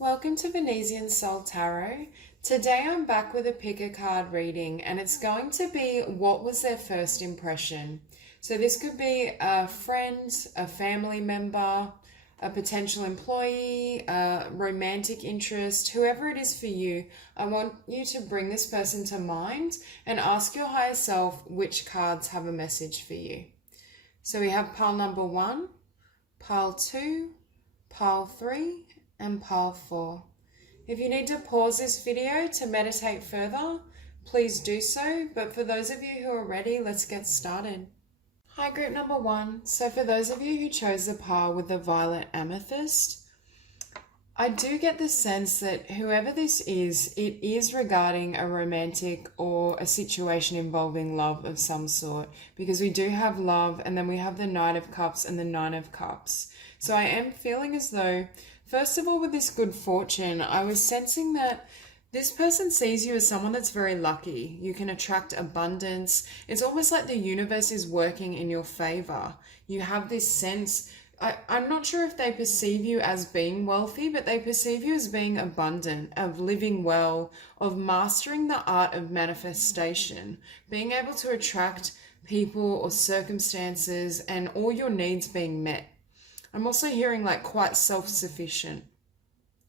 Welcome to Venusian Soul Tarot. Today I'm back with a pick a card reading and it's going to be what was their first impression. So this could be a friend, a family member, a potential employee, a romantic interest, whoever it is for you. I want you to bring this person to mind and ask your higher self which cards have a message for you. So we have pile number 1, pile 2, pile 3, and pile 4. If you need to pause this video to meditate further, please do so, but for those of you who are ready, let's get started. Hi, group number 1. So for those of you who chose the pile with the violet amethyst, I do get the sense that whoever this is, it is regarding a romantic or a situation involving love of some sort, because we do have love and then we have the Knight of Cups and the Nine of Cups. So I am feeling as though, first of all, with this good fortune, I was sensing that this person sees you as someone that's very lucky. You can attract abundance. It's almost like the universe is working in your favor. You have this sense, I'm not sure if they perceive you as being wealthy, but they perceive you as being abundant, of living well, of mastering the art of manifestation, being able to attract people or circumstances and all your needs being met. I'm also hearing like quite self-sufficient.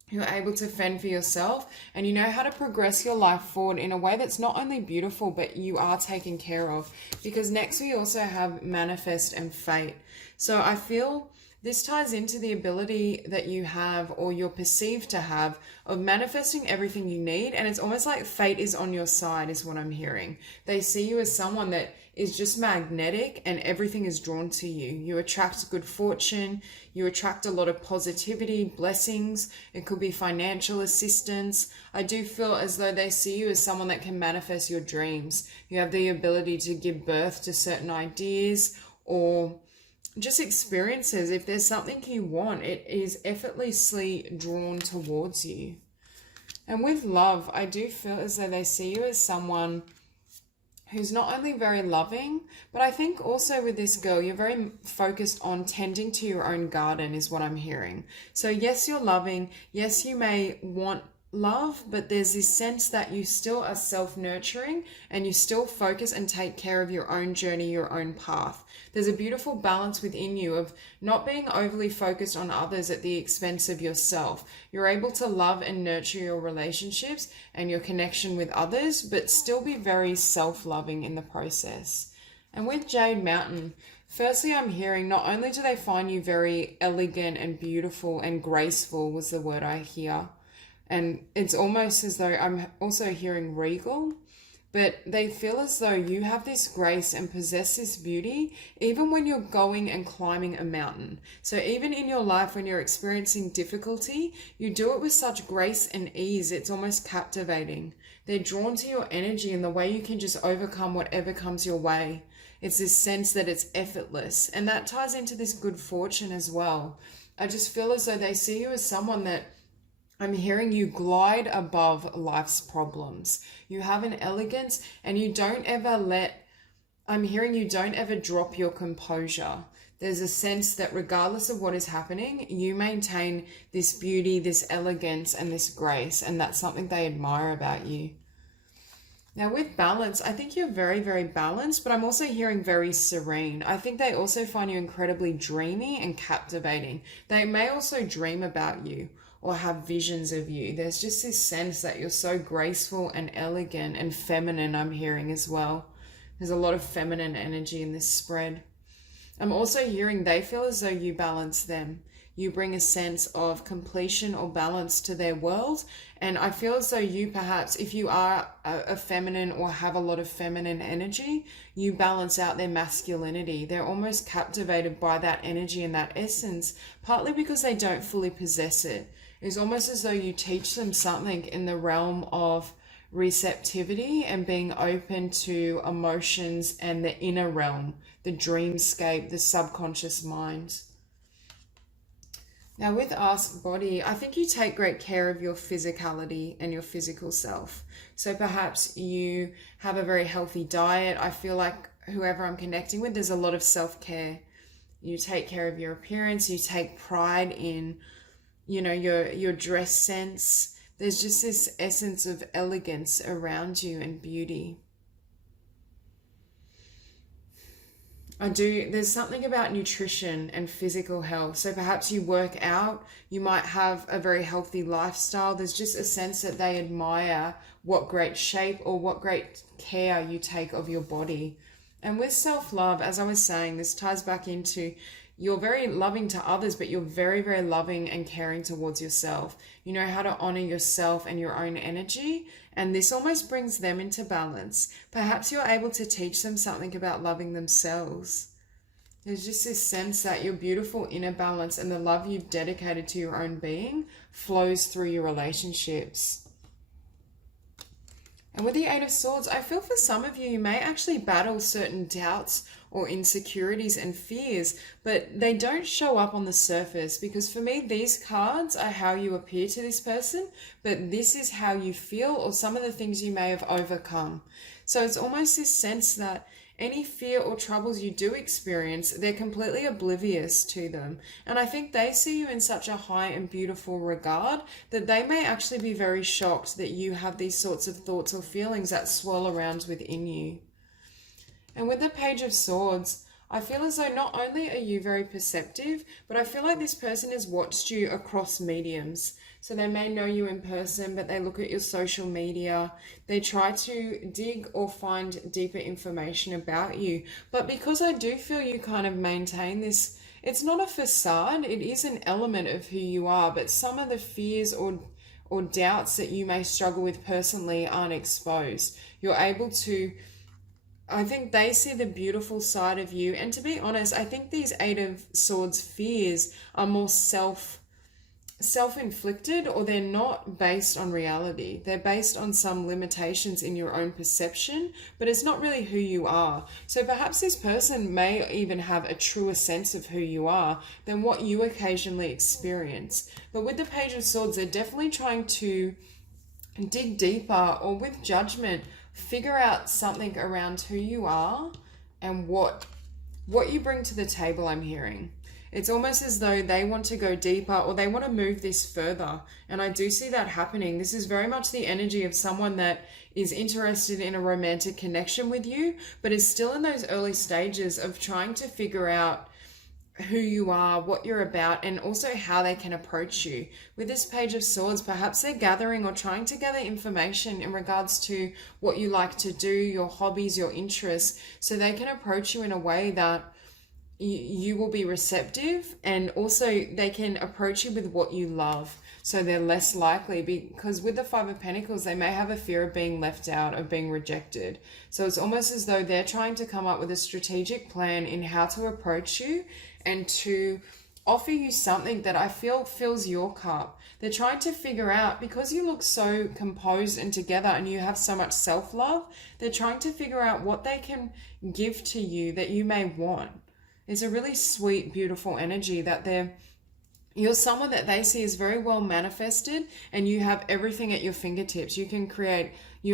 You're able to fend for yourself and you know how to progress your life forward in a way that's not only beautiful, but you are taken care of. Because next we also have manifest and fate. So I feel this ties into the ability that you have, or you're perceived to have, of manifesting everything you need. And it's almost like fate is on your side is what I'm hearing. They see you as someone that is just magnetic and everything is drawn to you. You attract good fortune. You attract a lot of positivity, blessings. It could be financial assistance. I do feel as though they see you as someone that can manifest your dreams. You have the ability to give birth to certain ideas or just experiences. If there's something you want, it is effortlessly drawn towards you. And with love, I do feel as though they see you as someone who's not only very loving, but I think also with this girl, you're very focused on tending to your own garden is what I'm hearing. So yes, you're loving. Yes, you may want love, but there's this sense that you still are self-nurturing and you still focus and take care of your own journey, your own path. There's a beautiful balance within you of not being overly focused on others at the expense of yourself. You're able to love and nurture your relationships and your connection with others, but still be very self-loving in the process. And with Jade Mountain, firstly, I'm hearing not only do they find you very elegant and beautiful and graceful was the word I hear, and it's almost as though I'm also hearing regal, but they feel as though you have this grace and possess this beauty even when you're going and climbing a mountain. So even in your life when you're experiencing difficulty, you do it with such grace and ease. It's almost captivating. They're drawn to your energy and the way you can just overcome whatever comes your way. It's this sense that it's effortless, and that ties into this good fortune as well. I just feel as though they see you as someone that I'm hearing you glide above life's problems. You have an elegance and you don't ever I'm hearing you don't ever drop your composure. There's a sense that regardless of what is happening, you maintain this beauty, this elegance, and this grace, and that's something they admire about you. Now with balance, I think you're very, very balanced, but I'm also hearing very serene. I think they also find you incredibly dreamy and captivating. They may also dream about you or have visions of you. There's just this sense that you're so graceful and elegant and feminine, I'm hearing as well. There's a lot of feminine energy in this spread. I'm also hearing they feel as though you balance them. You bring a sense of completion or balance to their world. And I feel as though you perhaps, if you are a feminine or have a lot of feminine energy, you balance out their masculinity. They're almost captivated by that energy and that essence, partly because they don't fully possess it. It's almost as though you teach them something in the realm of receptivity and being open to emotions and the inner realm, the dreamscape, the subconscious mind. Now with Ask Body, I think you take great care of your physicality and your physical self. So perhaps you have a very healthy diet. I feel like whoever I'm connecting with, there's a lot of self-care. You take care of your appearance. You take pride in your dress sense. There's just this essence of elegance around you and beauty. There's something about nutrition and physical health. So perhaps you work out, you might have a very healthy lifestyle. There's just a sense that they admire what great shape or what great care you take of your body. And with self-love, as I was saying, this ties back into you're very loving to others, but you're very, very loving and caring towards yourself. You know how to honor yourself and your own energy, and this almost brings them into balance. Perhaps you're able to teach them something about loving themselves. There's just this sense that your beautiful inner balance and the love you've dedicated to your own being flows through your relationships. And with the Eight of Swords, I feel for some of you, you may actually battle certain doubts or insecurities and fears, but they don't show up on the surface, because for me, these cards are how you appear to this person, but this is how you feel or some of the things you may have overcome. So it's almost this sense that any fear or troubles you do experience, they're completely oblivious to them. And I think they see you in such a high and beautiful regard that they may actually be very shocked that you have these sorts of thoughts or feelings that swirl around within you. And with the Page of Swords, I feel as though not only are you very perceptive, but I feel like this person has watched you across mediums. So they may know you in person, but they look at your social media. They try to dig or find deeper information about you. But because I do feel you kind of maintain this, it's not a facade, it is an element of who you are, but some of the fears or doubts that you may struggle with personally aren't exposed. You're able to, I think they see the beautiful side of you. And to be honest, I think these Eight of Swords fears are more self-inflicted, or they're not based on reality. They're based on some limitations in your own perception, but it's not really who you are. So perhaps this person may even have a truer sense of who you are than what you occasionally experience. But with the Page of Swords, they're definitely trying to dig deeper, or with judgment, figure out something around who you are and what you bring to the table, I'm hearing. It's almost as though they want to go deeper, or they want to move this further. And I do see that happening. This is very much the energy of someone that is interested in a romantic connection with you, but is still in those early stages of trying to figure out who you are, what you're about, and also how they can approach you. With this Page of Swords, perhaps they're gathering or trying to gather information in regards to what you like to do, your hobbies, your interests, so they can approach you in a way that you will be receptive, and also they can approach you with what you love. So they're less likely, because with the Five of Pentacles, they may have a fear of being left out, of being rejected. So it's almost as though they're trying to come up with a strategic plan in how to approach you and to offer you something that I feel fills your cup. They're trying to figure out, because you look so composed and together and you have so much self-love, they're trying to figure out what they can give to you that you may want. It's a really sweet, beautiful energy that you're someone that they see is very well manifested, and you have everything at your fingertips. You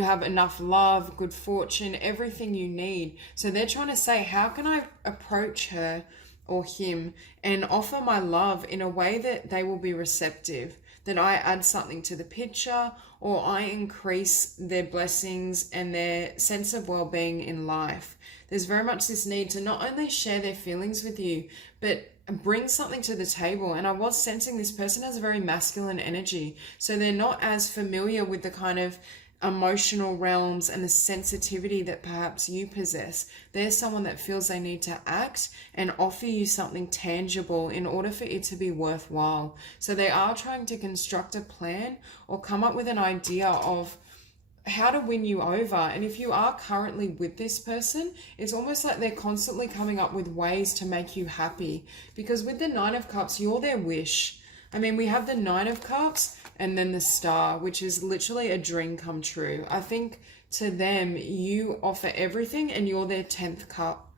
have enough love, good fortune, everything you need. So they're trying to say, how can I approach her or him and offer my love in a way that they will be receptive, that I add something to the picture, or I increase their blessings and their sense of well-being in life. There's very much this need to not only share their feelings with you, but bring something to the table. And I was sensing this person has a very masculine energy. So they're not as familiar with the kind of emotional realms and the sensitivity that perhaps you possess. They're someone that feels they need to act and offer you something tangible in order for it to be worthwhile. So they are trying to construct a plan or come up with an idea of how to win you over. And if you are currently with this person, it's almost like they're constantly coming up with ways to make you happy, because with the Nine of Cups, you're their wish. I mean, we have the Nine of Cups and then the Star, which is literally a dream come true. I think to them, you offer everything and you're their 10th cup.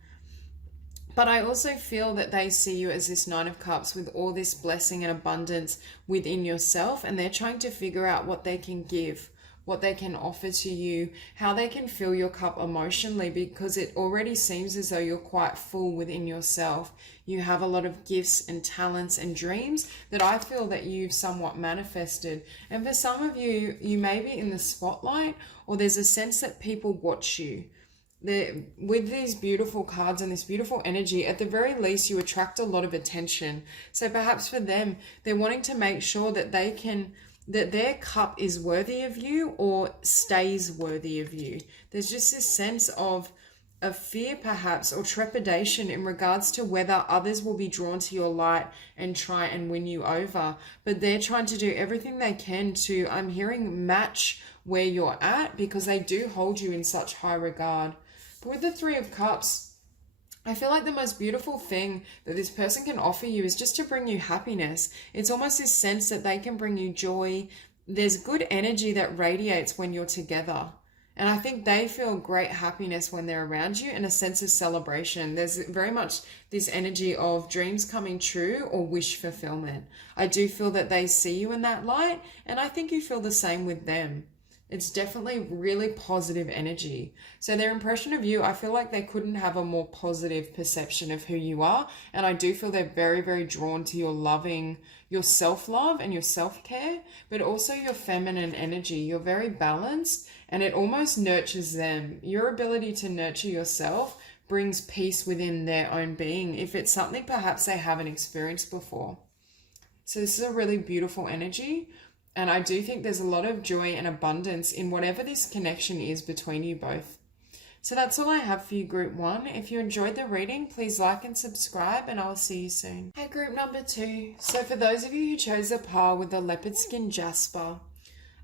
But I also feel that they see you as this Nine of Cups with all this blessing and abundance within yourself, and they're trying to figure out what they can give what they can offer to you, how they can fill your cup emotionally, because it already seems as though you're quite full within yourself. You have a lot of gifts and talents and dreams that I feel that you've somewhat manifested. And for some of you, you may be in the spotlight, or there's a sense that people watch you. With these beautiful cards and this beautiful energy, at the very least, you attract a lot of attention. So perhaps for them, they're wanting to make sure that that their cup is worthy of you or stays worthy of you. There's just this sense of fear perhaps, or trepidation in regards to whether others will be drawn to your light and try and win you over. But they're trying to do everything they can to, I'm hearing, match where you're at, because they do hold you in such high regard. But with the Three of Cups, I feel like the most beautiful thing that this person can offer you is just to bring you happiness. It's almost this sense that they can bring you joy. There's good energy that radiates when you're together. And I think they feel great happiness when they're around you, and a sense of celebration. There's very much this energy of dreams coming true or wish fulfillment. I do feel that they see you in that light, and I think you feel the same with them. It's definitely really positive energy. So their impression of you, I feel like they couldn't have a more positive perception of who you are. And I do feel they're very, very drawn to your self-love and your self-care, but also your feminine energy. You're very balanced, and it almost nurtures them. Your ability to nurture yourself brings peace within their own being, if it's something perhaps they haven't experienced before. So this is a really beautiful energy. And I do think there's a lot of joy and abundance in whatever this connection is between you both. So that's all I have for you, Group 1. If you enjoyed the reading, please like and subscribe, and I'll see you soon. Hey, Group number 2. So for those of you who chose a pile with the leopard skin Jasper,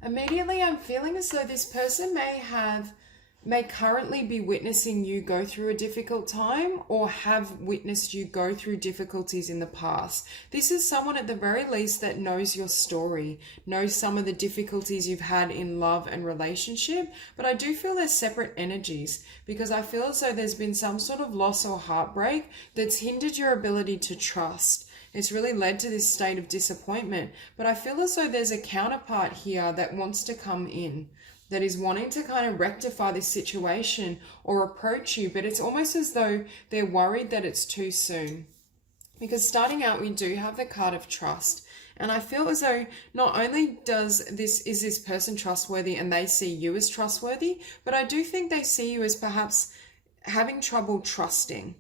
immediately I'm feeling as though this person may currently be witnessing you go through a difficult time, or have witnessed you go through difficulties in the past. This is someone at the very least that knows your story, knows some of the difficulties you've had in love and relationship, but I do feel there's separate energies, because I feel as though there's been some sort of loss or heartbreak that's hindered your ability to trust. It's really led to this state of disappointment, but I feel as though there's a counterpart here that wants to come in, that is wanting to kind of rectify this situation or approach you, but it's almost as though they're worried that it's too soon. Because starting out, we do have the card of trust. And I feel as though not only is this person trustworthy and they see you as trustworthy, but I do think they see you as perhaps having trouble trusting.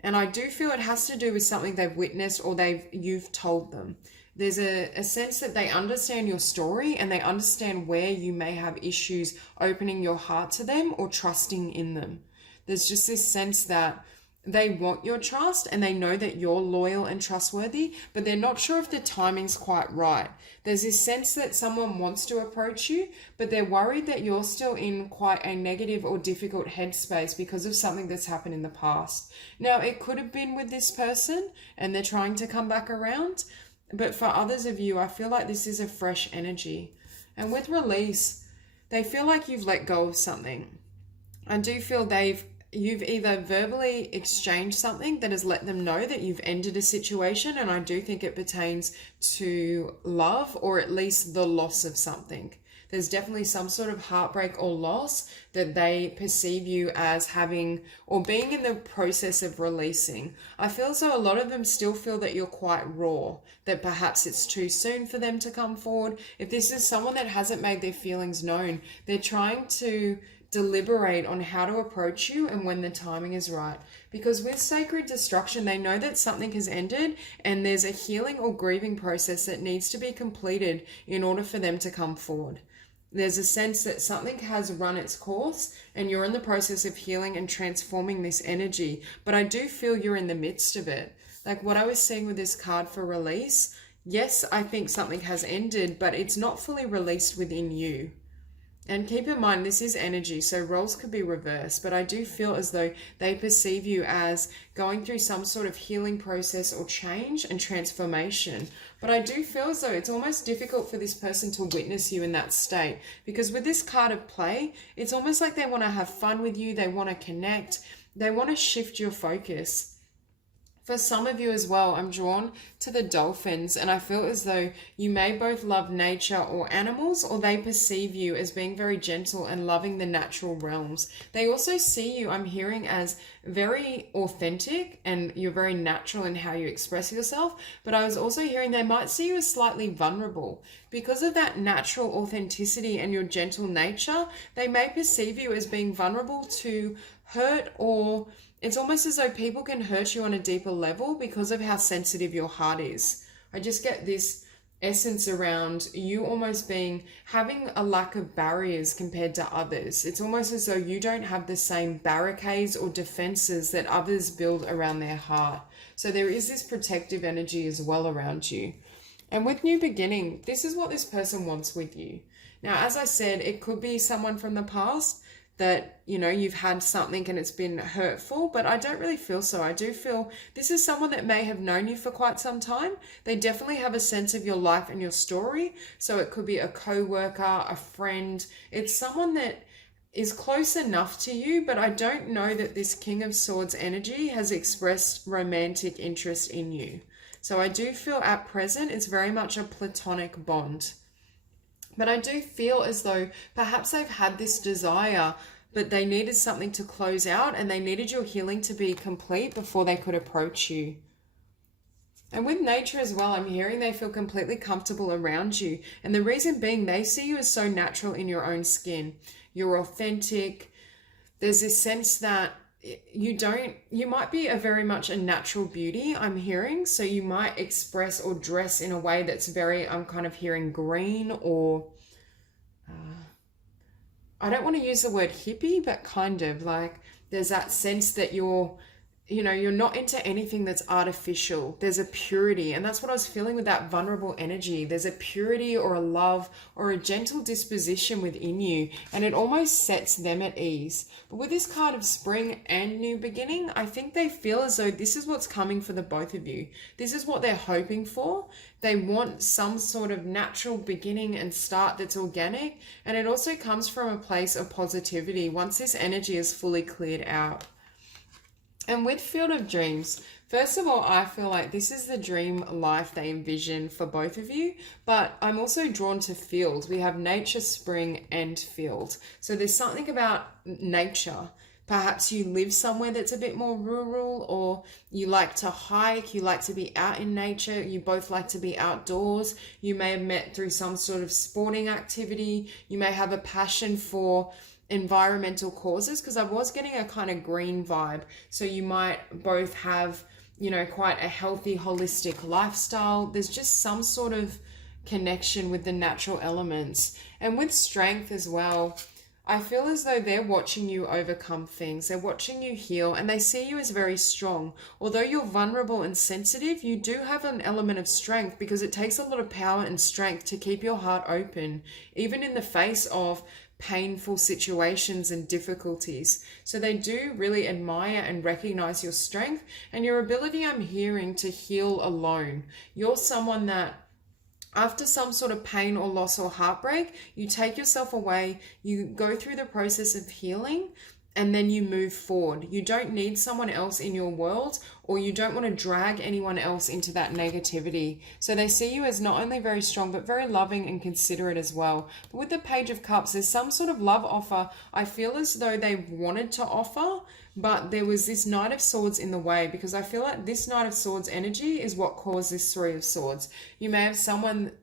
And I do feel it has to do with something they've witnessed or you've told them. There's a sense that they understand your story, and they understand where you may have issues opening your heart to them or trusting in them. There's just this sense that they want your trust, and they know that you're loyal and trustworthy, but they're not sure if the timing's quite right. There's this sense that someone wants to approach you, but they're worried that you're still in quite a negative or difficult headspace because of something that's happened in the past. Now, it could have been with this person, and they're trying to come back around. But for others of you, I feel like this is a fresh energy. And with release, they feel like you've let go of something. I do feel you've either verbally exchanged something that has let them know that you've ended a situation, and I do think it pertains to love, or at least the loss of something. There's definitely some sort of heartbreak or loss that they perceive you as having, or being in the process of releasing. I feel as though a lot of them still feel that you're quite raw, that perhaps it's too soon for them to come forward. If this is someone that hasn't made their feelings known, they're trying to deliberate on how to approach you and when the timing is right. Because with sacred destruction, they know that something has ended, and there's a healing or grieving process that needs to be completed in order for them to come forward. There's a sense that something has run its course, and you're in the process of healing and transforming this energy. But I do feel you're in the midst of it. Like what I was seeing with this card for release, yes, I think something has ended, but it's not fully released within you. And keep in mind, this is energy, so roles could be reversed, but I do feel as though they perceive you as going through some sort of healing process or change and transformation. But I do feel as though it's almost difficult for this person to witness you in that state, because with this card of play, it's almost like they want to have fun with you, they want to connect, they want to shift your focus. For some of you as well, I'm drawn to the dolphins, and I feel as though you may both love nature or animals, or they perceive you as being very gentle and loving the natural realms. They also see you, I'm hearing, as very authentic, and you're very natural in how you express yourself. But I was also hearing they might see you as slightly vulnerable. Because of that natural authenticity and your gentle nature, they may perceive you as being vulnerable to hurt, or it's almost as though people can hurt you on a deeper level because of how sensitive your heart is. I just get this essence around you almost having a lack of barriers compared to others. It's almost as though you don't have the same barricades or defenses that others build around their heart. So there is this protective energy as well around you. And with new beginning, this is what this person wants with you. Now, as I said, it could be someone from the past that, you know, you've had something and it's been hurtful, but I don't really feel so. I do feel this is someone that may have known you for quite some time. They definitely have a sense of your life and your story. So it could be a co-worker, a friend. It's someone that is close enough to you, but I don't know that this King of Swords energy has expressed romantic interest in you. So I do feel at present it's very much a platonic bond. But I do feel as though perhaps they've had this desire, but they needed something to close out, and they needed your healing to be complete before they could approach you. And with nature as well, I'm hearing they feel completely comfortable around you. And the reason being, they see you as so natural in your own skin. You're authentic. There's this sense that you might be very much a natural beauty, I'm hearing. So you might express or dress in a way that's very, I'm kind of hearing green, or I don't want to use the word hippie, but kind of like there's that sense that you're not into anything that's artificial. There's a purity, and that's what I was feeling with that vulnerable energy. There's a purity or a love or a gentle disposition within you, and it almost sets them at ease. But with this card of spring and new beginning, I think they feel as though this is what's coming for the both of you. This is what they're hoping for. They want some sort of natural beginning and start that's organic, and it also comes from a place of positivity once this energy is fully cleared out. And with Field of Dreams, first of all, I feel like this is the dream life they envision for both of you, but I'm also drawn to field. We have nature, spring, and field. So there's something about nature. Perhaps you live somewhere that's a bit more rural, or you like to hike, you like to be out in nature, you both like to be outdoors. You may have met through some sort of sporting activity. You may have a passion for environmental causes, because I was getting a kind of green vibe. So you might both have, quite a healthy, holistic lifestyle. There's just some sort of connection with the natural elements. And with strength as well, I feel as though they're watching you overcome things. They're watching you heal, and they see you as very strong. Although you're vulnerable and sensitive, you do have an element of strength, because it takes a lot of power and strength to keep your heart open, even in the face of painful situations and difficulties. So they do really admire and recognize your strength and your ability, I'm hearing, to heal alone. You're someone that after some sort of pain or loss or heartbreak, you take yourself away, you go through the process of healing, and then you move forward. You don't need someone else in your world, or you don't want to drag anyone else into that negativity. So they see you as not only very strong, but very loving and considerate as well. But with the Page of Cups, there's some sort of love offer. I feel as though they wanted to offer, but there was this Knight of Swords in the way, because I feel like this Knight of Swords energy is what caused this Three of Swords. You may have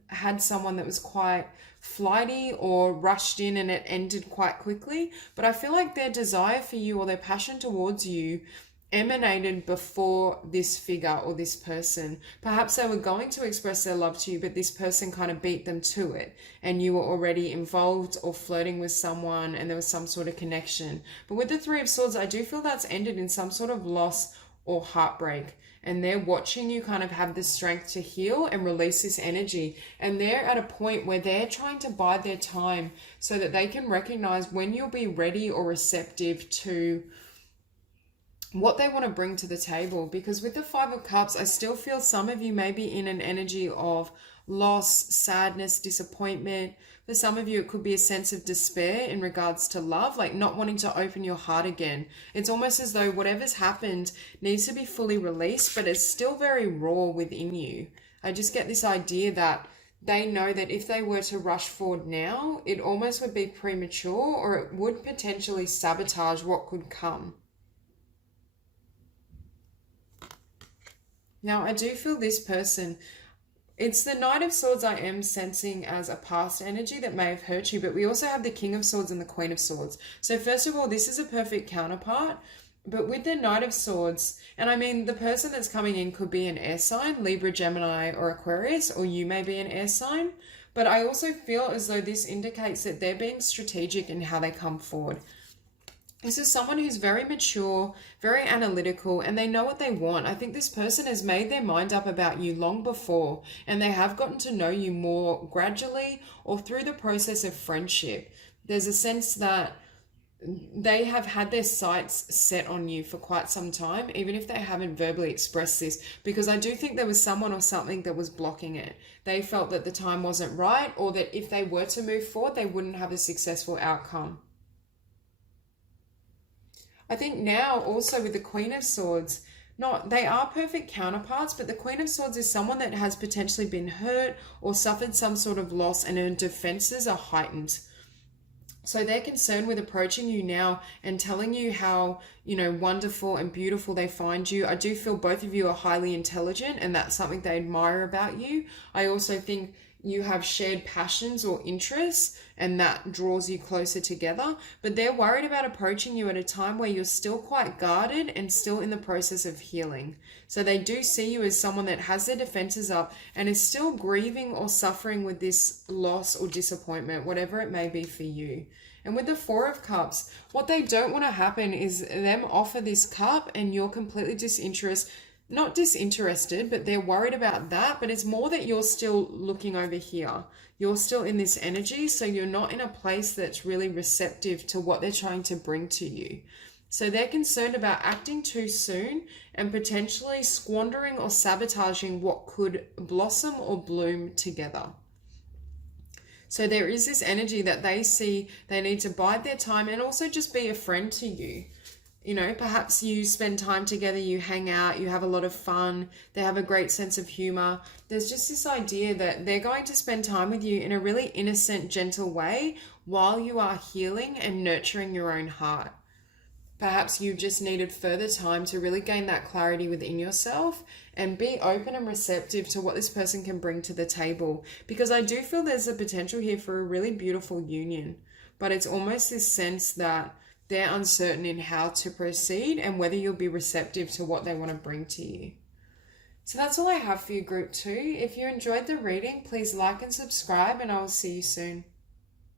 had someone that was quite flighty or rushed in and it ended quite quickly, but I feel like their desire for you or their passion towards you emanated before this figure or this person. Perhaps they were going to express their love to you, but this person kind of beat them to it, and you were already involved or flirting with someone, and there was some sort of connection. But with the Three of Swords, I do feel that's ended in some sort of loss or heartbreak, and they're watching you kind of have the strength to heal and release this energy. And they're at a point where they're trying to bide their time so that they can recognize when you'll be ready or receptive to what they want to bring to the table. Because with the Five of Cups, I still feel some of you may be in an energy of loss, sadness, disappointment. For some of you, it could be a sense of despair in regards to love, like not wanting to open your heart again. It's almost as though whatever's happened needs to be fully released, but it's still very raw within you. I just get this idea that they know that if they were to rush forward now, it almost would be premature, or it would potentially sabotage what could come. Now, I do feel this person, it's the Knight of Swords I am sensing as a past energy that may have hurt you, but we also have the King of Swords and the Queen of Swords. So first of all, this is a perfect counterpart, but with the Knight of Swords, and I mean, the person that's coming in could be an air sign, Libra, Gemini, or Aquarius, or you may be an air sign, but I also feel as though this indicates that they're being strategic in how they come forward. This is someone who's very mature, very analytical, and they know what they want. I think this person has made their mind up about you long before, and they have gotten to know you more gradually or through the process of friendship. There's a sense that they have had their sights set on you for quite some time, even if they haven't verbally expressed this, because I do think there was someone or something that was blocking it. They felt that the time wasn't right, or that if they were to move forward, they wouldn't have a successful outcome. I think now also with the Queen of Swords, they are perfect counterparts, but the Queen of Swords is someone that has potentially been hurt or suffered some sort of loss, and her defenses are heightened. So they're concerned with approaching you now and telling you how, wonderful and beautiful they find you. I do feel both of you are highly intelligent, and that's something they admire about you. I also think you have shared passions or interests, and that draws you closer together, but they're worried about approaching you at a time where you're still quite guarded and still in the process of healing. So they do see you as someone that has their defenses up and is still grieving or suffering with this loss or disappointment, whatever it may be for you. And with the Four of Cups, what they don't want to happen is them offer this cup and you're completely not disinterested, but they're worried about that. But it's more that you're still looking over here. You're still in this energy, so you're not in a place that's really receptive to what they're trying to bring to you. So they're concerned about acting too soon and potentially squandering or sabotaging what could blossom or bloom together. So there is this energy that they see they need to bide their time and also just be a friend to you. Perhaps you spend time together, you hang out, you have a lot of fun, they have a great sense of humor. There's just this idea that they're going to spend time with you in a really innocent, gentle way while you are healing and nurturing your own heart. Perhaps you've just needed further time to really gain that clarity within yourself and be open and receptive to what this person can bring to the table. Because I do feel there's a potential here for a really beautiful union, but it's almost this sense that they're uncertain in how to proceed and whether you'll be receptive to what they want to bring to you. So that's all I have for you, Group 2. If you enjoyed the reading, please like and subscribe, and I will see you soon.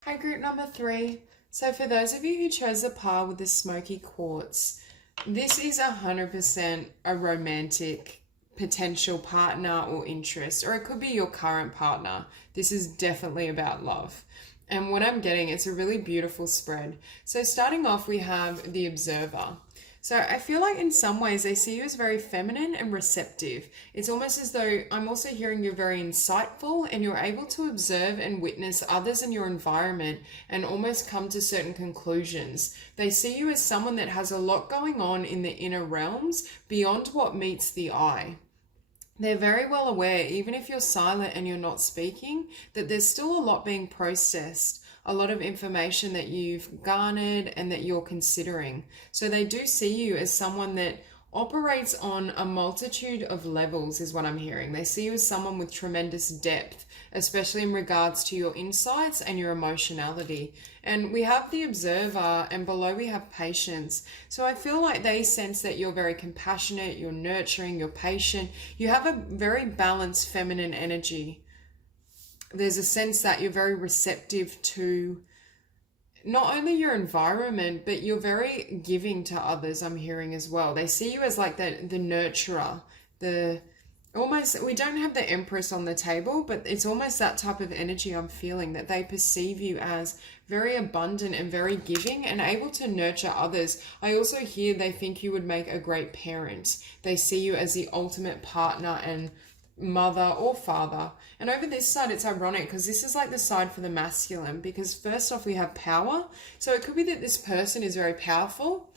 Hi, Group number 3. So for those of you who chose the pile with the Smoky Quartz, this is 100% a romantic potential partner or interest, or it could be your current partner. This is definitely about love. And what I'm getting, it's a really beautiful spread. So starting off, we have the Observer. So I feel like in some ways they see you as very feminine and receptive. It's almost as though I'm also hearing you're very insightful and you're able to observe and witness others in your environment and almost come to certain conclusions. They see you as someone that has a lot going on in the inner realms beyond what meets the eye. They're very well aware, even if you're silent and you're not speaking, that there's still a lot being processed, a lot of information that you've garnered and that you're considering. So they do see you as someone that operates on a multitude of levels, is what I'm hearing. They see you as someone with tremendous depth, especially in regards to your insights and your emotionality. And we have the Observer, and below we have Patience. So I feel like they sense that you're very compassionate, you're nurturing, you're patient. You have a very balanced feminine energy. There's a sense that you're very receptive to not only your environment, but you're very giving to others, I'm hearing as well. They see you as like the nurturer, we don't have the Empress on the table, but it's almost that type of energy I'm feeling, that they perceive you as very abundant and very giving and able to nurture others. I also hear they think you would make a great parent. They see you as the ultimate partner and mother or father. And over this side, it's ironic because this is like the side for the masculine, because first off, we have power. So it could be that this person is very powerful,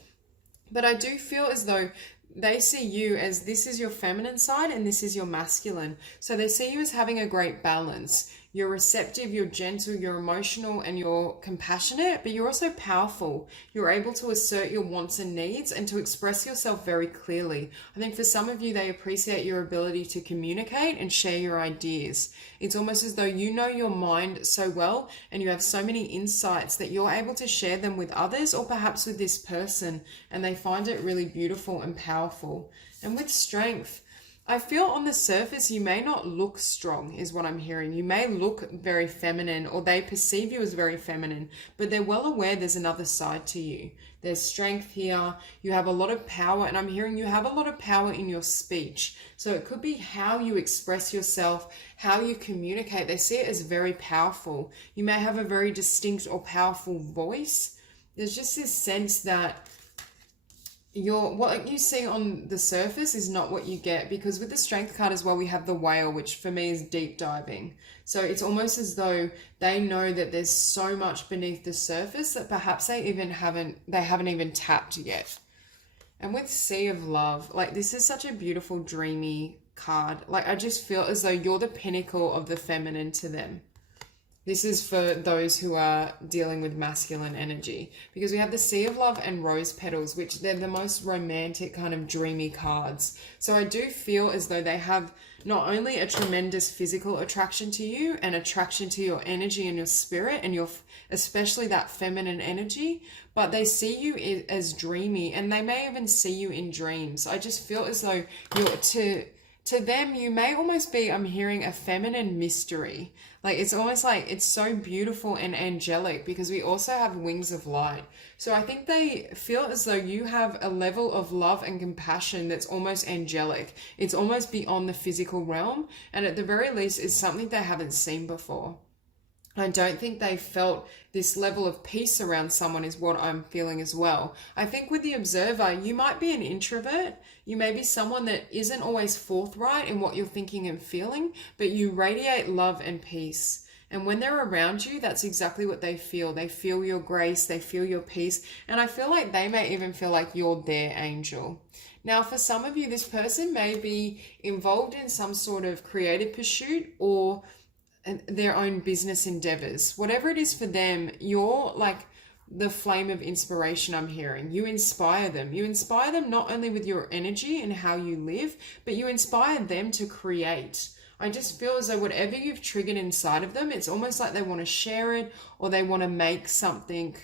but I do feel as though they see you as this is your feminine side and this is your masculine. So they see you as having a great balance. You're receptive, you're gentle, you're emotional, and you're compassionate, but you're also powerful. You're able to assert your wants and needs and to express yourself very clearly. I think for some of you, they appreciate your ability to communicate and share your ideas. It's almost as though you know your mind so well and you have so many insights that you're able to share them with others or perhaps with this person, and they find it really beautiful and powerful. And with strength, I feel on the surface you may not look strong, is what I'm hearing. You may look very feminine, or they perceive you as very feminine, but they're well aware there's another side to you. There's strength here. You have a lot of power, and I'm hearing you have a lot of power in your speech. So it could be how you express yourself, how you communicate. They see it as very powerful. You may have a very distinct or powerful voice. There's just this sense that what you see on the surface is not what you get, because with the strength card as well, we have the whale, which for me is deep diving. So it's almost as though they know that there's so much beneath the surface that perhaps they haven't even tapped yet. And with Sea of Love, like this is such a beautiful, dreamy card. Like I just feel as though you're the pinnacle of the feminine to them. This is for those who are dealing with masculine energy, because we have the Sea of Love and Rose Petals, which they're the most romantic kind of dreamy cards. So I do feel as though they have not only a tremendous physical attraction to you and attraction to your energy and your spirit and your, especially that feminine energy, but they see you as dreamy, and they may even see you in dreams. I just feel as though you're to them, you may almost be, I'm hearing, a feminine mystery. Like it's almost like it's so beautiful and angelic, because we also have wings of light. So I think they feel as though you have a level of love and compassion that's almost angelic. It's almost beyond the physical realm, and at the very least is something they haven't seen before. I don't think they felt this level of peace around someone, is what I'm feeling as well. I think with the observer, you might be an introvert. You may be someone that isn't always forthright in what you're thinking and feeling, but you radiate love and peace. And when they're around you, that's exactly what they feel. They feel your grace, they feel your peace. And I feel like they may even feel like you're their angel. Now, for some of you, this person may be involved in some sort of creative pursuit or their own business endeavors. Whatever it is for them, you're like the flame of inspiration I'm hearing. You inspire them. You inspire them not only with your energy and how you live, but you inspire them to create. I just feel as though whatever you've triggered inside of them, it's almost like they want to share it or they want to make something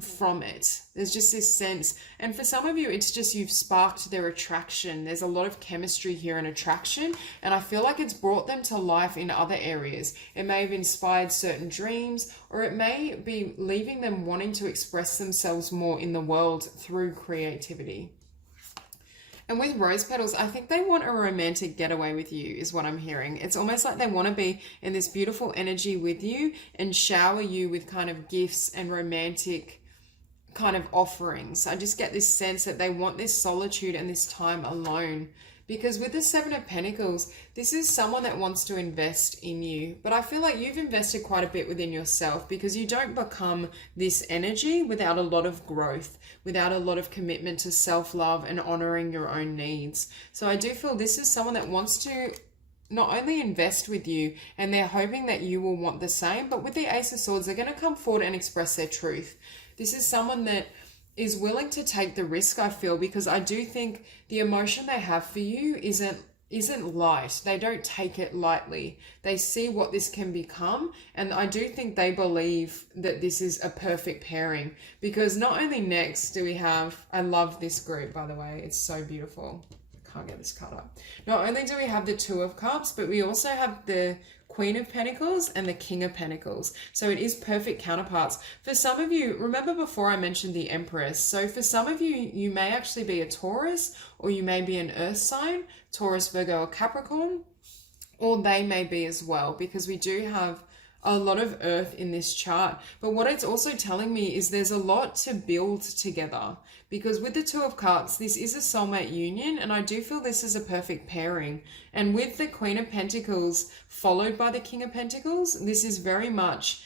from it. There's just this sense, and for some of you it's just you've sparked their attraction. There's a lot of chemistry here and attraction, and I feel like it's brought them to life in other areas. It may have inspired certain dreams, or it may be leaving them wanting to express themselves more in the world through creativity. And with Rose Petals, I think they want a romantic getaway with you, is what I'm hearing. It's almost like they want to be in this beautiful energy with you and shower you with kind of gifts and romantic kind of offerings. I just get this sense that they want this solitude and this time alone, because with the Seven of Pentacles, this is someone that wants to invest in you, but I feel like you've invested quite a bit within yourself, because you don't become this energy without a lot of growth, without a lot of commitment to self-love and honoring your own needs. So I do feel this is someone that wants to not only invest with you, and they're hoping that you will want the same, but with the Ace of Swords, they're going to come forward and express their truth. This is someone that is willing to take the risk, I feel, because I do think the emotion they have for you isn't light. They don't take it lightly. They see what this can become, and I do think they believe that this is a perfect pairing, because not only next do we have, I love this group, by the way, it's so beautiful. I can't get this card up. Not only do we have the Two of Cups, but we also have the Queen of Pentacles and the King of Pentacles. So it is perfect counterparts. For some of you, remember before I mentioned the Empress. So for some of you, you may actually be a Taurus, or you may be an Earth sign, Taurus, Virgo, or Capricorn, or they may be as well, because we do have a lot of earth in this chart. But what it's also telling me is there's a lot to build together, because with the Two of Cups, this is a soulmate union, and I do feel this is a perfect pairing. And with the Queen of Pentacles followed by the King of Pentacles, this is very much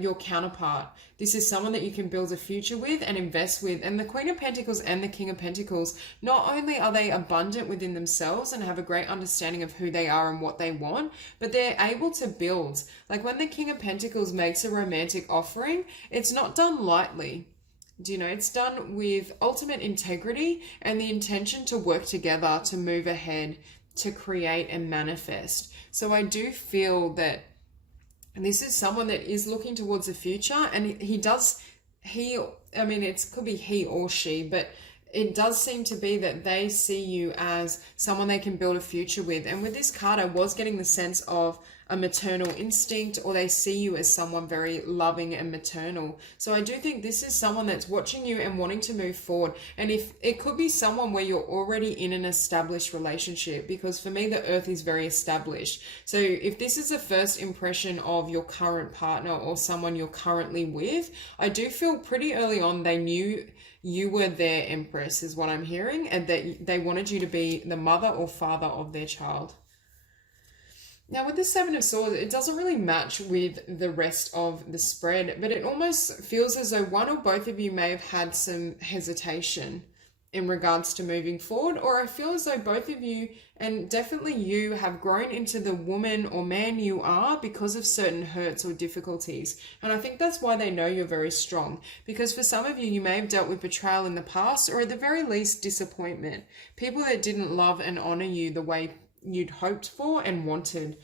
your counterpart. This is someone that you can build a future with and invest with. And the Queen of Pentacles and the King of Pentacles, not only are they abundant within themselves and have a great understanding of who they are and what they want, but they're able to build. Like when the King of Pentacles makes a romantic offering, it's not done lightly. Do you know, it's done with ultimate integrity and the intention to work together, to move ahead, to create and manifest. So I do feel that this is someone that is looking towards the future, and it could be he or she, but it does seem to be that they see you as someone they can build a future with. And with this card, I was getting the sense of a maternal instinct, or they see you as someone very loving and maternal. So I do think this is someone that's watching you and wanting to move forward. And if it could be someone where you're already in an established relationship, because for me, the earth is very established. So if this is a first impression of your current partner or someone you're currently with, I do feel pretty early on they knew you were their empress, is what I'm hearing, and that they wanted you to be the mother or father of their child. Now with the Seven of Swords, it doesn't really match with the rest of the spread, but it almost feels as though one or both of you may have had some hesitation in regards to moving forward, or I feel as though both of you, and definitely you, have grown into the woman or man you are because of certain hurts or difficulties. And I think that's why they know you're very strong, because for some of you, you may have dealt with betrayal in the past, or at the very least disappointment. People that didn't love and honor you the way you'd hoped for and wanted.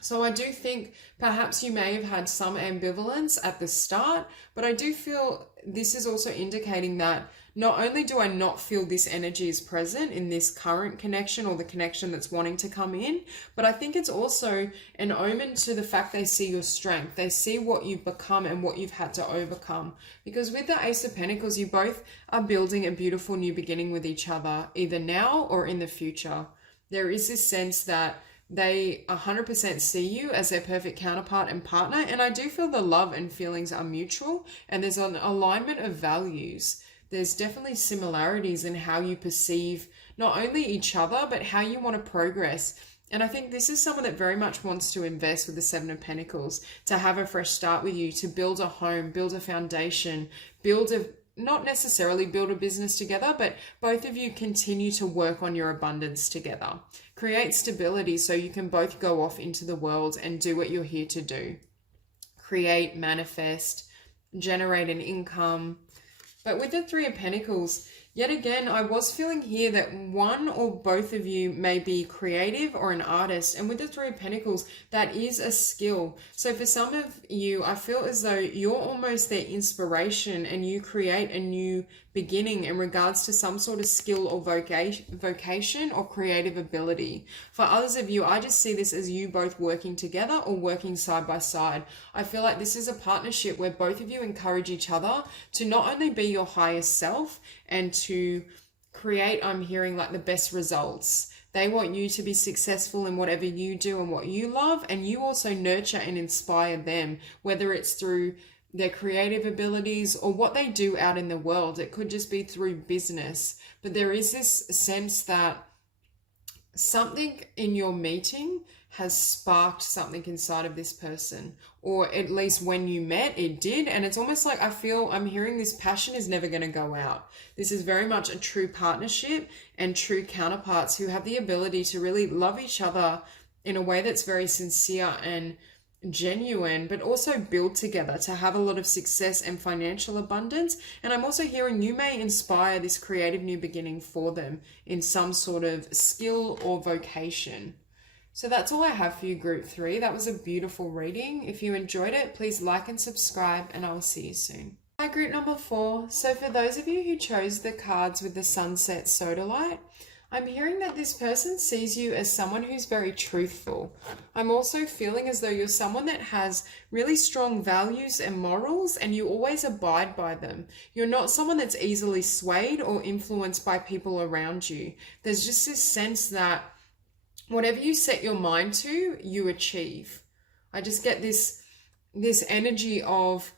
So I do think perhaps you may have had some ambivalence at the start, but I do feel this is also indicating that not only do I not feel this energy is present in this current connection or the connection that's wanting to come in, but I think it's also an omen to the fact they see your strength. They see what you've become and what you've had to overcome. Because with the Ace of Pentacles, you both are building a beautiful new beginning with each other, either now or in the future. There is this sense that they 100% see you as their perfect counterpart and partner. And I do feel the love and feelings are mutual, and there's an alignment of values. There's definitely similarities in how you perceive not only each other, but how you want to progress. And I think this is someone that very much wants to invest with the Seven of Pentacles, to have a fresh start with you, to build a home, build a foundation, not necessarily build a business together, but both of you continue to work on your abundance together. Create stability so you can both go off into the world and do what you're here to do. Create, manifest, generate an income. But with the Three of Pentacles, yet again, I was feeling here that one or both of you may be creative or an artist. And with the Three of Pentacles, that is a skill. So for some of you, I feel as though you're almost their inspiration, and you create a new beginning in regards to some sort of skill or vocation or creative ability. For others of you, I just see this as you both working together or working side by side. I feel like this is a partnership where both of you encourage each other to not only be your highest self and to create, I'm hearing, like the best results. They want you to be successful in whatever you do and what you love, and you also nurture and inspire them, whether it's through their creative abilities or what they do out in the world. It could just be through business, but there is this sense that something in your meeting has sparked something inside of this person, or at least when you met it did. And it's almost like I'm hearing this passion is never going to go out. This is very much a true partnership and true counterparts who have the ability to really love each other in a way that's very sincere and genuine, but also build together to have a lot of success and financial abundance. And I'm also hearing you may inspire this creative new beginning for them in some sort of skill or vocation. So that's all I have for you, Group 3. That was a beautiful reading. If you enjoyed it, please like and subscribe, and I will see you soon. Hi, Group number 4. So for those of you who chose the cards with the Sunset Sodalite, I'm hearing that this person sees you as someone who's very truthful. I'm also feeling as though you're someone that has really strong values and morals, and you always abide by them. You're not someone that's easily swayed or influenced by people around you. There's just this sense that whatever you set your mind to, you achieve. I just get this energy of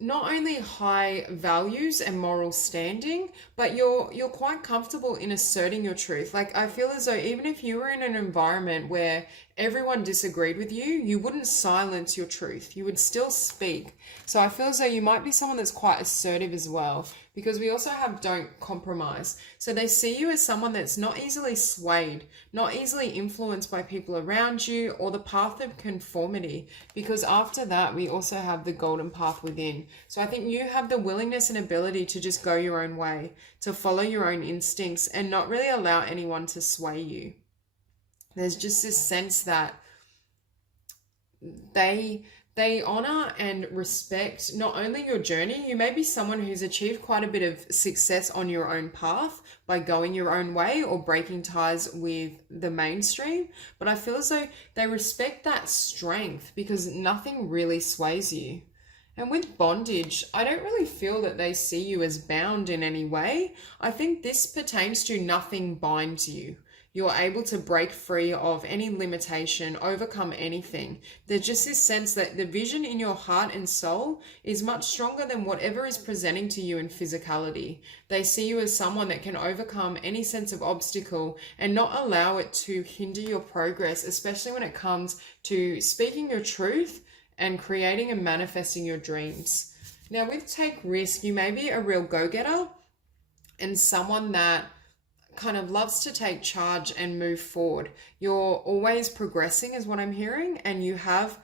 not only high values and moral standing, but you're quite comfortable in asserting your truth. Like, I feel as though even if you were in an environment where everyone disagreed with you, you wouldn't silence your truth. You would still speak. So I feel as though you might be someone that's quite assertive as well, because we also have don't compromise. So they see you as someone that's not easily swayed, not easily influenced by people around you or the path of conformity, because after that we also have the golden path within. So I think you have the willingness and ability to just go your own way, to follow your own instincts and not really allow anyone to sway you. There's just this sense that they honor and respect not only your journey. You may be someone who's achieved quite a bit of success on your own path by going your own way or breaking ties with the mainstream, but I feel as though they respect that strength because nothing really sways you. And with bondage, I don't really feel that they see you as bound in any way. I think this pertains to nothing binds you. You're able to break free of any limitation, overcome anything. There's just this sense that the vision in your heart and soul is much stronger than whatever is presenting to you in physicality. They see you as someone that can overcome any sense of obstacle and not allow it to hinder your progress, especially when it comes to speaking your truth and creating and manifesting your dreams. Now, with take risk, you may be a real go-getter and someone that kind of loves to take charge and move forward. You're always progressing is what I'm hearing, and you have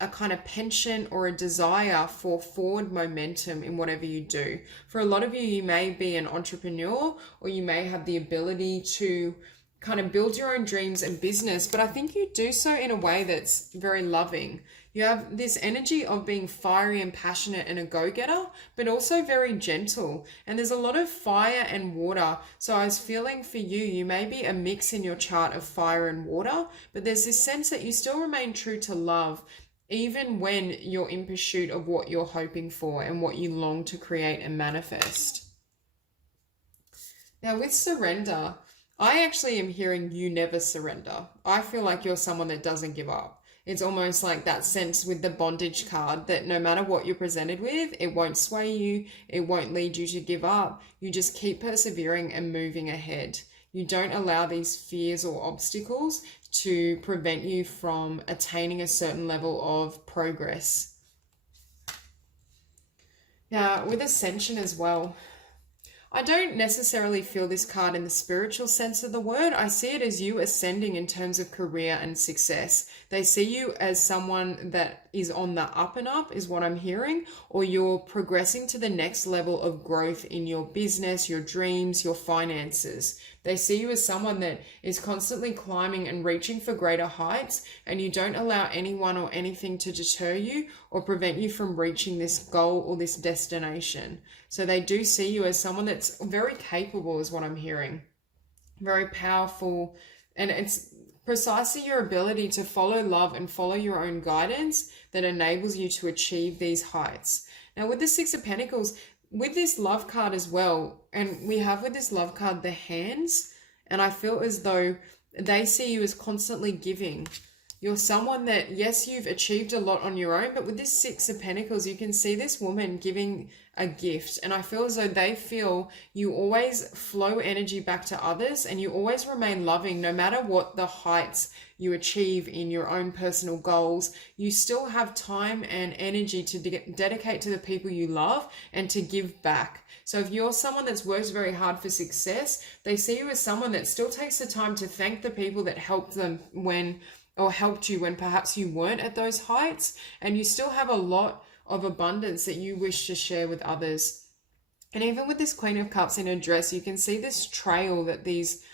a kind of penchant or a desire for forward momentum in whatever you do. For a lot of you, you may be an entrepreneur or you may have the ability to kind of build your own dreams and business, but I think you do so in a way that's very loving. You have this energy of being fiery and passionate and a go-getter, but also very gentle. And there's a lot of fire and water. So I was feeling for you, you may be a mix in your chart of fire and water, but there's this sense that you still remain true to love, even when you're in pursuit of what you're hoping for and what you long to create and manifest. Now with surrender, I actually am hearing you never surrender. I feel like you're someone that doesn't give up. It's almost like that sense with the bondage card that no matter what you're presented with, it won't sway you, it won't lead you to give up. You just keep persevering and moving ahead. You don't allow these fears or obstacles to prevent you from attaining a certain level of progress. Now, with ascension as well, I don't necessarily feel this card in the spiritual sense of the word. I see it as you ascending in terms of career and success. They see you as someone that is on the up and up is what I'm hearing, or you're progressing to the next level of growth in your business, your dreams, your finances. They see you as someone that is constantly climbing and reaching for greater heights, and you don't allow anyone or anything to deter you or prevent you from reaching this goal or this destination. So they do see you as someone that's very capable is what I'm hearing. Very powerful. And it's precisely your ability to follow love and follow your own guidance that enables you to achieve these heights. Now with the Six of Pentacles, with this love card as well, and we have with this love card the hands, and I feel as though they see you as constantly giving. You're someone that, yes, you've achieved a lot on your own, but with this Six of Pentacles, you can see this woman giving a gift. And I feel as though they feel you always flow energy back to others and you always remain loving no matter what the heights you achieve in your own personal goals. You still have time and energy to dedicate to the people you love and to give back. So if you're someone that's worked very hard for success, they see you as someone that still takes the time to thank the people that helped them or helped you when perhaps you weren't at those heights, and you still have a lot of abundance that you wish to share with others. And even with this Queen of Cups in her dress, you can see this trail that these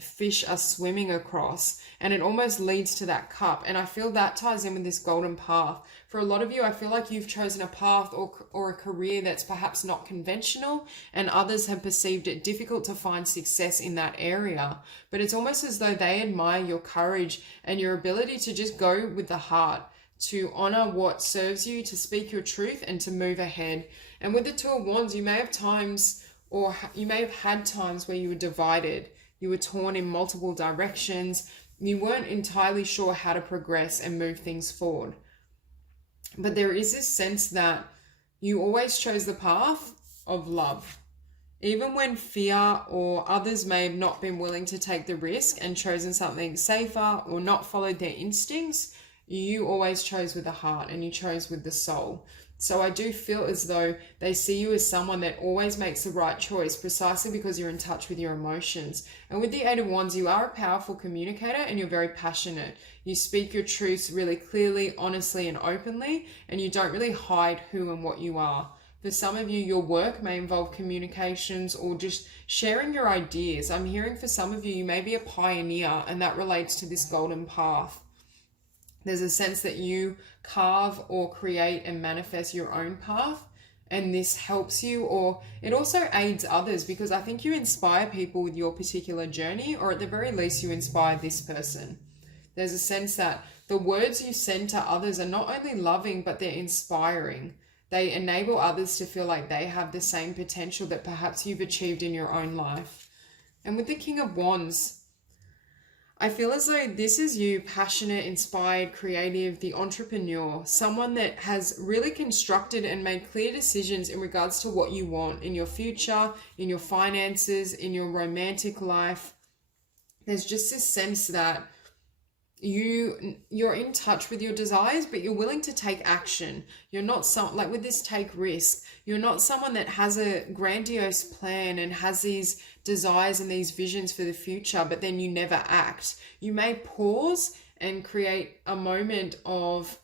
fish are swimming across, and it almost leads to that cup. And I feel that ties in with this golden path. For a lot of you, I feel like you've chosen a path or a career that's perhaps not conventional, and others have perceived it difficult to find success in that area. But it's almost as though they admire your courage and your ability to just go with the heart, to honor what serves you, to speak your truth and to move ahead. And with the Two of Wands, you may have times, or you may have had times where you were divided. You were torn in multiple directions. you weren't entirely sure how to progress and move things forward. But there is this sense that you always chose the path of love. Even when fear or others may have not been willing to take the risk and chosen something safer or not followed their instincts, you always chose with the heart and you chose with the soul. So I do feel as though they see you as someone that always makes the right choice precisely because you're in touch with your emotions. And with the Eight of Wands, you are a powerful communicator and you're very passionate. You speak your truths really clearly, honestly, and openly, and you don't really hide who and what you are. For some of you, your work may involve communications or just sharing your ideas. I'm hearing for some of you, you may be a pioneer, and that relates to this golden path. There's a sense that you carve or create and manifest your own path, and this helps you, or it also aids others, because I think you inspire people with your particular journey, or at the very least you inspire this person. There's a sense that the words you send to others are not only loving, but they're inspiring. They enable others to feel like they have the same potential that perhaps you've achieved in your own life. And with the King of Wands, I feel as though this is you, passionate, inspired, creative, the entrepreneur, someone that has really constructed and made clear decisions in regards to what you want in your future, in your finances, in your romantic life. There's just this sense that you're in touch with your desires, but you're willing to take action. You're not like with this take risk, you're not someone that has a grandiose plan and has these desires and these visions for the future, but then you never act. You may pause and create a moment of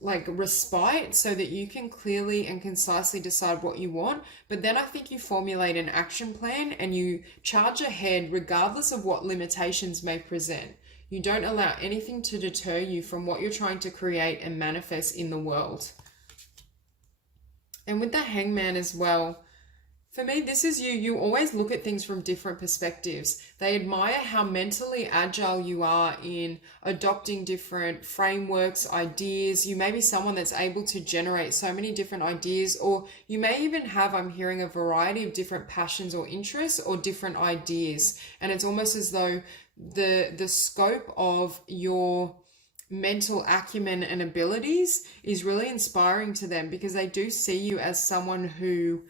like respite so that you can clearly and concisely decide what you want. But then I think you formulate an action plan and you charge ahead regardless of what limitations may present. You don't allow anything to deter you from what you're trying to create and manifest in the world. And with the Hangman as well, for me, this is you. You always look at things from different perspectives. They admire how mentally agile you are in adopting different frameworks, ideas. You may be someone that's able to generate so many different ideas, or you may even have, I'm hearing, a variety of different passions or interests or different ideas. And it's almost as though the scope of your mental acumen and abilities is really inspiring to them, because they do see you as someone who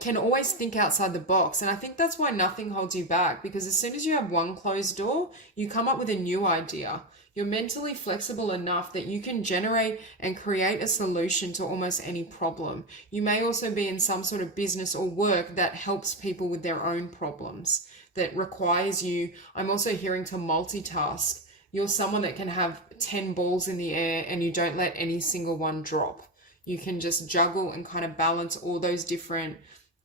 can always think outside the box. And I think that's why nothing holds you back, because as soon as you have one closed door, you come up with a new idea. You're mentally flexible enough that you can generate and create a solution to almost any problem. You may also be in some sort of business or work that helps people with their own problems, that requires you, I'm also hearing, to multitask. You're someone that can have 10 balls in the air and you don't let any single one drop. You can just juggle and kind of balance all those different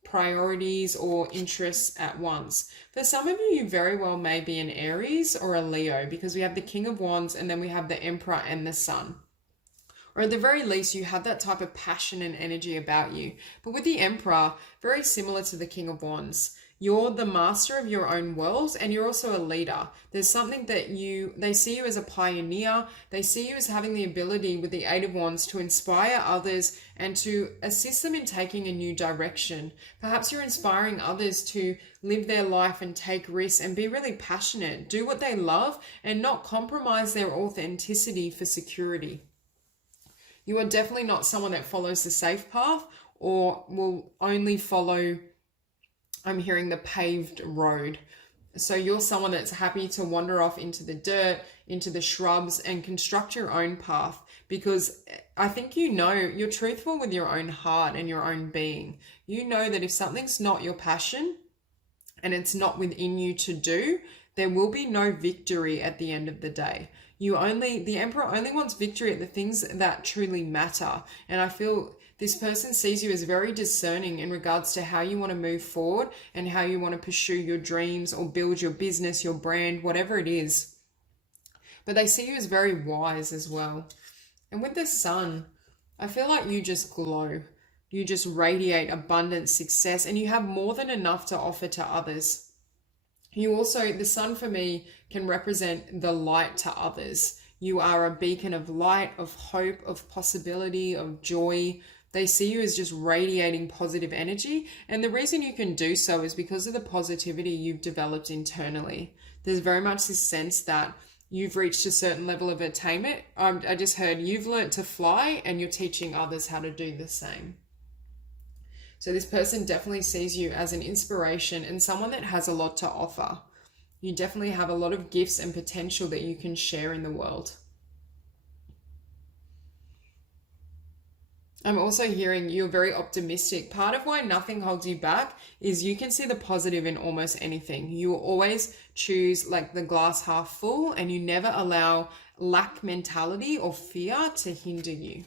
priorities or interests at once. For some of you, you very well may be an Aries or a Leo, because we have the King of Wands and then we have the Emperor and the Sun. Or at the very least, you have that type of passion and energy about you. But with the Emperor, very similar to the King of Wands, you're the master of your own world and you're also a leader. There's something that they see you as a pioneer. They see you as having the ability with the Eight of Wands to inspire others and to assist them in taking a new direction. Perhaps you're inspiring others to live their life and take risks and be really passionate, do what they love and not compromise their authenticity for security. You are definitely not someone that follows the safe path or will only follow, I'm hearing, the paved road. So you're someone that's happy to wander off into the dirt, into the shrubs, and construct your own path, because I think you're truthful with your own heart and your own being. You know that if something's not your passion and it's not within you to do, there will be no victory at the end of the day. The Emperor only wants victory at the things that truly matter. And I feel this person sees you as very discerning in regards to how you want to move forward and how you want to pursue your dreams or build your business, your brand, whatever it is. But they see you as very wise as well. And with the Sun, I feel like you just glow. You just radiate abundance, success, and you have more than enough to offer to others. You also, the Sun for me can represent the light to others. You are a beacon of light, of hope, of possibility, of joy. They see you as just radiating positive energy. And the reason you can do so is because of the positivity you've developed internally. There's very much this sense that you've reached a certain level of attainment. I just heard you've learnt to fly and you're teaching others how to do the same. So this person definitely sees you as an inspiration and someone that has a lot to offer. You definitely have a lot of gifts and potential that you can share in the world. I'm also hearing you're very optimistic. Part of why nothing holds you back is you can see the positive in almost anything. You will always choose like the glass half full, and you never allow lack mentality or fear to hinder you.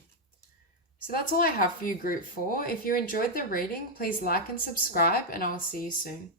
So that's all I have for you, Group 4. If you enjoyed the reading, please like and subscribe, and I will see you soon.